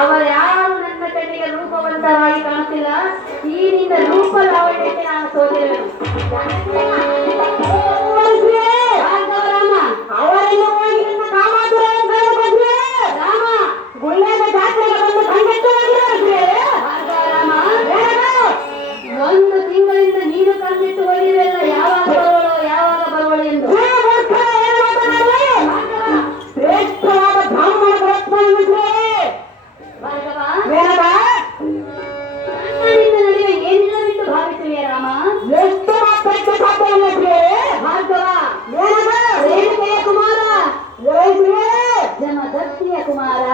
ಅವರ್ಯಾರು ನನ್ನ ಕಣ್ಣಿಗೆ ರೂಪವಂತರಾಗಿ ಕಾಣುತ್ತಿಲ್ಲ. ಈ ನಿನ್ನ ರೂಪ ಲಾವಣ್ಯಕ್ಕೆ ನಾನು ಸೋತಿರುವೆನು. ಒಂದು ತಿಂಗಳಿಂದ ನೀನು ಕಣ್ಣಿಟ್ಟು ಹೋಗಿರಲ್ಲ, ಯಾವಾಗ ಬರುವಳು ಯಾವಾಗ ಬರುವಳು ಎಂದು. ನನ್ನಿಂದ ನಡುವೆ ಏನಿಲ್ಲವೆಂದು ಭಾವಿಸುವೆ ರಾಮ? ಭಾರ್ಗವ, ರೇಣುಕೆಯ ಕುಮಾರ, ಜಮದತ್ತಿಯ ಕುಮಾರ,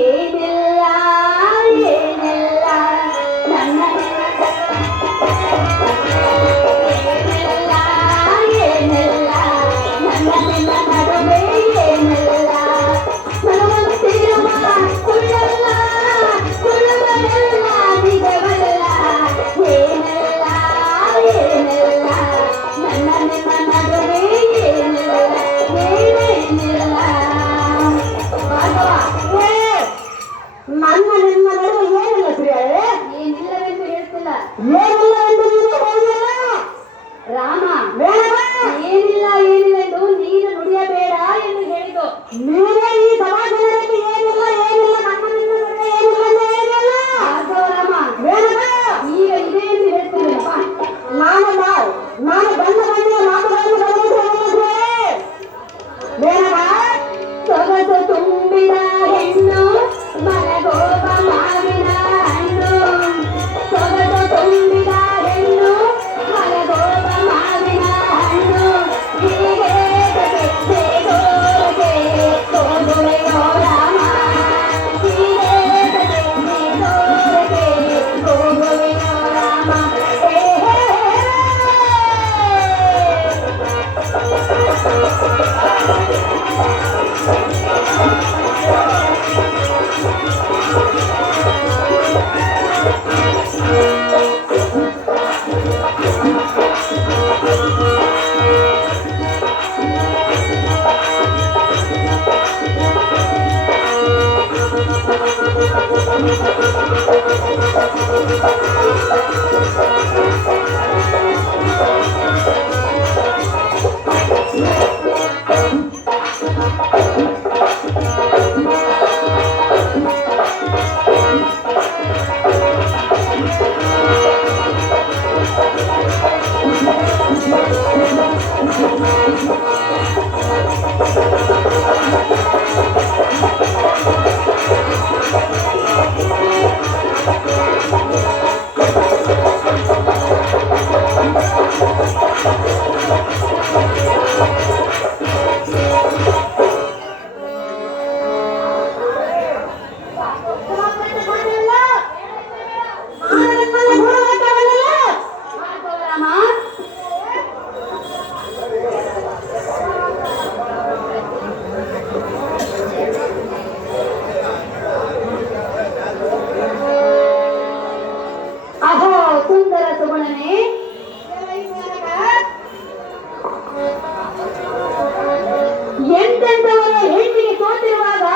ಏನಿಲ್ಲ ಏನಿಲ್ಲ ನನ್ನ ಏನಿಲ್ಲ ಏನಿಲ್ಲ ನನ್ನ ನಿನ್ನ ನಡುವೆ ಏನಿಲ್ಲ. ನನಗೊಂದಿರುವ ಸುಳ್ಳಲ್ಲ ಸುಳ್ಳುಗಳೆಲ್ಲ ನಿಜವಲ್ಲ. ಏನಿಲ್ಲ ಏನಿಲ್ಲ ನನ್ನ ನಿನ್ನ ನಡುವೆ ಏನಿಲ್ಲ ಏನೇನಿಲ್ಲ. ನನ್ನ ನಿಮ್ಮ ನಡುವೆ ಏನಿಲ್ಲ ಶ್ರೀಯೇ? ಏನಿಲ್ಲವೆಂದು ಹೇಳ್ತಿಲ್ಲ ಏನಿಲ್ಲ ಎಂದು ನೀನು ಹೇಳಿಲ್ಲ ರಾಮ. ಬೇಡ, ಏನಿಲ್ಲ ಏನಿಲ್ಲ ಎಂದು ನೀನು ನುಡಿಯಬೇಡ ಎಂದು ಹೇಳಿದ್ದು. ನೀವೇ ಈ ಸಮಾಜದಲ್ಲಿ ಏನಿಲ್ಲ ಏನಿಲ್ಲ ನನ್ನ ನಿಮ್ಮ ನಡುವೆ ಏನಿಲ್ಲ ಎಂದು ಹೇಳಿಲ್ಲ. ಭಾರ್ಗವ ರಾಮ, ಬೇಡ, ಈಗ ಇದೆ ಎಂದು ಹೇಳ್ತೀನಪ್ಪ. ನಾನು ಬಂದ ಬಂದಿಯ ಮಾತುಗಳನ್ನು ಗಮನಿಸುವುದಿಲ್ಲ. ಬೇಡ, ಸೊಗಸು ತುಂಬಿದ ಹೆಣ್ಣು ಮಲಗೋವ ಮಾವಿನ ಹಣ್ಣು. ಸೊಗಸು ತುಂಬಿದ ಹೆಣ್ಣು ಮಲಗೋವ ಮಾವಿನ ಹಣ್ಣು. ಹೀಗೆ ಹೋಗುವೆಯೋ ರಾಮ, ಹೀಗೆ ಹೋಗುವೆಯೋ ರಾಮ. ಸುಂದರ ಸುಗುಣನೆ, ಎಂತೆಂಥವರ ಹೆಣ್ಣಿಗೆ ಸೋತಿರುವಾಗ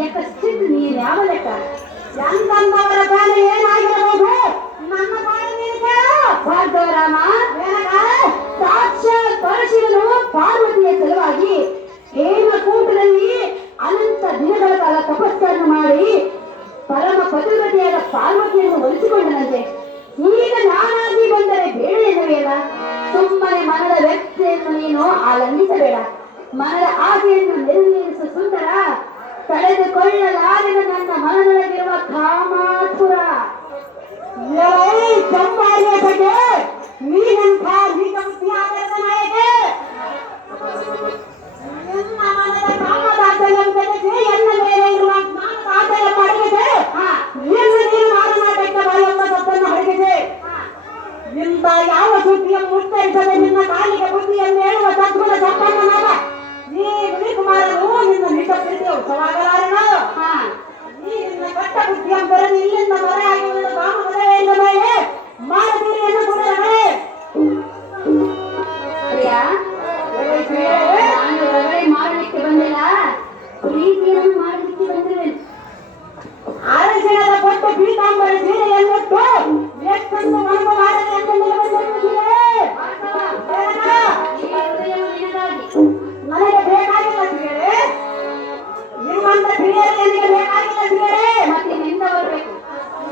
ಯಕಶ್ಚಿತ್ ನೀನು ಯಾವ ಲೆಕ್ಕ? ಎಂತವರ ಬಾಳೆ ಏನಾಗಿರಬಹುದು? ನನ್ನ ಬಾಳೆ ನೀನು ಕೇಳು. ಭಾರ್ಗವ ರಾಮ, ಸಾಕ್ಷಾತ್ ಪರಶಿವನು ಪಾರ್ವತಿಯ ಸಲುವಾಗಿ ಹೇಮಕೂಟದಲ್ಲಿ ಅನಂತ ದಿನಗಳ ಕಾಲ ತಪಸ್ಸನ್ನು ಮಾಡಿ ಪರಮ ಪತಿವ್ರತೆಯಾದ ಪಾರ್ವತಿಯನ್ನು ಒಲಿಸಿಕೊಂಡನಂತೆ. ಈಗ ನಾನಾಗಿ ಬಂದರೆ ಬೇಡ ಎನ್ನುವೆಯಲ್ಲ. ಸುಮ್ಮನೆ ಮನದ ವ್ಯಕ್ತಿಯನ್ನು ನೀನು ಆಲಂಬಿಸಬೇಡ. ಮನದ ಆಸೆಯನ್ನು ನೆರವೇರಿಸುವ ಸುಂದರ, ತಡೆದುಕೊಳ್ಳಲಾಗದ ನನ್ನ ಮನದೊಳಗಿರುವ ಕಾಮಾತುರ. ಚಂಪಾರಿಯ ಬಗ್ಗೆ ನೀನಂಥ ನೀತ ಬುದ್ಧಿಯಾದ ನಾಯಕೆ ನನ್ನ ಮನದ ಕಾಮದಾಸೆಯಂತೆ ಎನ್ನ ಮೇಲೆ ಇರುವ ಜ್ಞಾನದ ಆಸೆಯ ಪಡೆದಿದೆ. ನೀನು ಮಾತನಾಟಕ್ಕೆ ಎಂಬ ತಪ್ಪನ್ನು ಹರಡಿದೆ. ಇಂಥ ಯಾವ ಸುದ್ದಿಯನ್ನು ಉಚ್ಚರಿಸದೆ ನಿನ್ನ ಕಾಲಿಗೆ ಬುದ್ಧಿಯನ್ನು ಹೇಳುವ ಸದ್ಗುಣ ಸಂಪನ್ನನಾದ ಈ ಗುಣಿಕುಮಾರನು ನಿನ್ನ ನಿಕಟಕ್ಕೆ ಉತ್ಸವಾಗಲಾರನ. ಈ ನಿನ್ನ ಕಟ್ಟ ಬುದ್ಧಿಯನ್ನು ಬರೆದು ಇಲ್ಲಿಂದ ಮರೆಯಾಗಿ ಒಂದು ಕಾಮ ಮದುವೆಯಿಂದ ಮೇಲೆ ಮಾನವೀಯನ್ನು ಕೂಡ ಪ್ರಿಯ ನಾನು ರಗಳೆ ಮಾಡಲಿಕ್ಕೆ ಬಂದಿಲ್ಲ, ಪ್ರೀತಿಯನ್ನು ಮಾಡಲಿಕ್ಕೆ ಬಂದಿದ್ದೇನೆ. ಅರಸಿಣದ ಕೊಟ್ಟು ಪೀತಾಂಬರ ಸೀರೆಯನ್ನುಟ್ಟು ಎಷ್ಟೊಂದು ಮನವ ಮಾಡಲಿ ಅಂತ ನಿಲುವಂದಿರುತ್ತೀರೇ. ಈ ಹೃದಯವು ನಿನಗಾಗಿ. ನನಗೆ ಬೇಕಾಗಿಲ್ಲ ಸೀರೆ, ನಿಮ್ಮಂತ ಪ್ರಿಯರು ನನಗೆ ಬೇಕಾಗಿಲ್ಲ ಸೀರೆ. ಮತ್ತೆ ನಿಂದ ಬರಬೇಕು.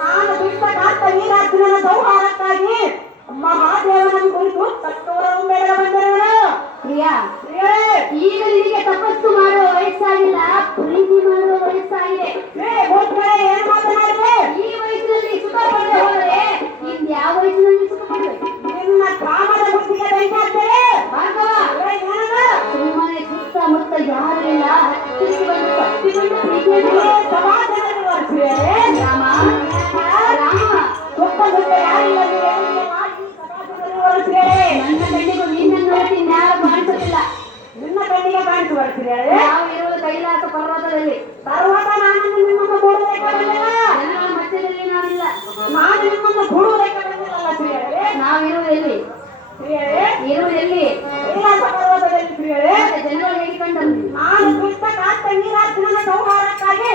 ನಾನು ಬಿಟ್ಟ ಕಾಂತ ವೀರಾರ್ಜುನನ ಸಂಹಾರಕ್ಕಾಗಿ ಮಹಾದೇವನ ಕುರಿತು ತತ್ವವನ್ನು ಬೇಡ ಬಂದಿರುವನು. ಪ್ರಿಯಾ, ಪ್ರಿಯರೇ, ಈಗ ನಿನಗೆ ತಪಸ್ಸು ಮಾಡುವ ವಯಸ್ಸಾಗಿಲ್ಲ, ಪ್ರೀತಿ ಮಾಡುವ ವಯಸ್ಸಾಗಿದೆ. ಏನ್ ಮಾತನಾಡಿದೆ? ಈ ವಯಸ್ಸಿನಲ್ಲಿ ಸುಖ ಪಡೆದು ಹೋದರೆ ಯಾವ ವಯಸ್ಸಿನಲ್ಲಿ ಸುಖ ಪಡಬೇಕು? ನಿನ್ನ ಕಾಮದ ಬುದ್ಧಿಗೆ ಬೆಂಕಿ ಹಾಕ್ತೇನೆ. ಭಾರ್ಗವ, ಸುಮ್ಮನೆ ಸುತ್ತಮುತ್ತ ಯಾರು ಇಲ್ಲ, ಹತ್ತಿರಕ್ಕೆ ಬಂದು ತಪ್ಪಿಕೊಂಡು ಪ್ರೀತಿಯನ್ನು ಸಮಾಜದಲ್ಲಿ ವರ್ತಿಸಿದರೆ ರಾಮ ರಾಮ, ಸುತ್ತಮುತ್ತ ಯಾರಿಲ್ಲ ಸಮಾಜದಲ್ಲಿ ವರ್ತಿಸಿದರೆ ನನ್ನ ಕಣ್ಣಿಗೂ ನಿನ್ನನ್ನು ನೋಡಿ ಇನ್ಯಾರು ಕಾಣಿಸುತ್ತಿಲ್ಲ. ನಿನ್ನ ಕಣ್ಣಿಗೆ ಕಾಣಿಸಿ ಬರ್ತಿದ್ದಾರೆ. ನಾವು ಇರುವುದು ಕೈಲಾಸ ಪರ್ವತದಲ್ಲಿ. ಪರ್ವತ ನಾನು ನಿಮ್ಮನ್ನು ಕೂಡುವುದಕ್ಕೆ ಬಂದಿಲ್ಲ. ಜನಗಳ ಮಧ್ಯದಲ್ಲಿ ನಾವಿಲ್ಲ. ನಾನು ನಿಮ್ಮನ್ನು ಕೂಡುವುದಕ್ಕೆ ಬಂದಿಲ್ಲ ಪ್ರಿಯರೇ. ನಾವಿರುವುದು ಎಲ್ಲಿ? ಪ್ರಿಯರೇ, ಇರುವುದೆಲ್ಲಿ? ಕೈಲಾಸ ಪರ್ವತದಲ್ಲಿ ಪ್ರಿಯರೇ. ಜನಗಳು ಹೇಗೆ ಕಂಡರು? ನಾನು ದುಷ್ಟ ಕಾಂತ ವೀರಾರ್ಜುನನ ಸಂಹಾರಕ್ಕಾಗಿ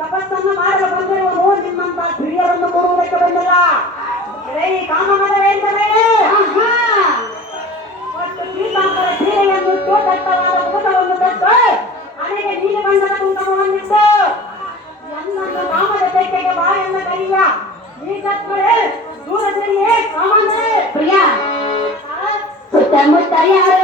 ತಪಸ್ಸನ್ನು ಮಾಡಲು ಬಂದಿರುವುದು ನಿಮ್ಮಂತ ಪ್ರಿಯರನ್ನು ಕೊಡುವುದಕ್ಕೆ ಬಂದಿಲ್ಲ. ಈ ಕಾಮಮದವೇಂದರೆ ಆಹಾ, ಮತ್ತು ಪೀತಾಂಬರ ಸೀರೆಯನ್ನು ದಟ್ಟವಾದ ಮುಖವನ್ನು ತೊಟ್ಟು ಮನೆಗೆ ನೀಲಿ ಬಣ್ಣದ ಕುಂಕುಮವನ್ನಿಟ್ಟು ನನ್ನನ್ನು ಕಾಮದ ಬೆಟ್ಟೆಗೆ ಬಾ ಎಂದ ಕೈಯ ಈ ಕತ್ಮಳೆ ದೂರ ಸರಿಯೇ ಕಾಮಂದ್ರೆ ಪ್ರಿಯಾ, ಸುತ್ತಮುತ್ತ ಯಾರು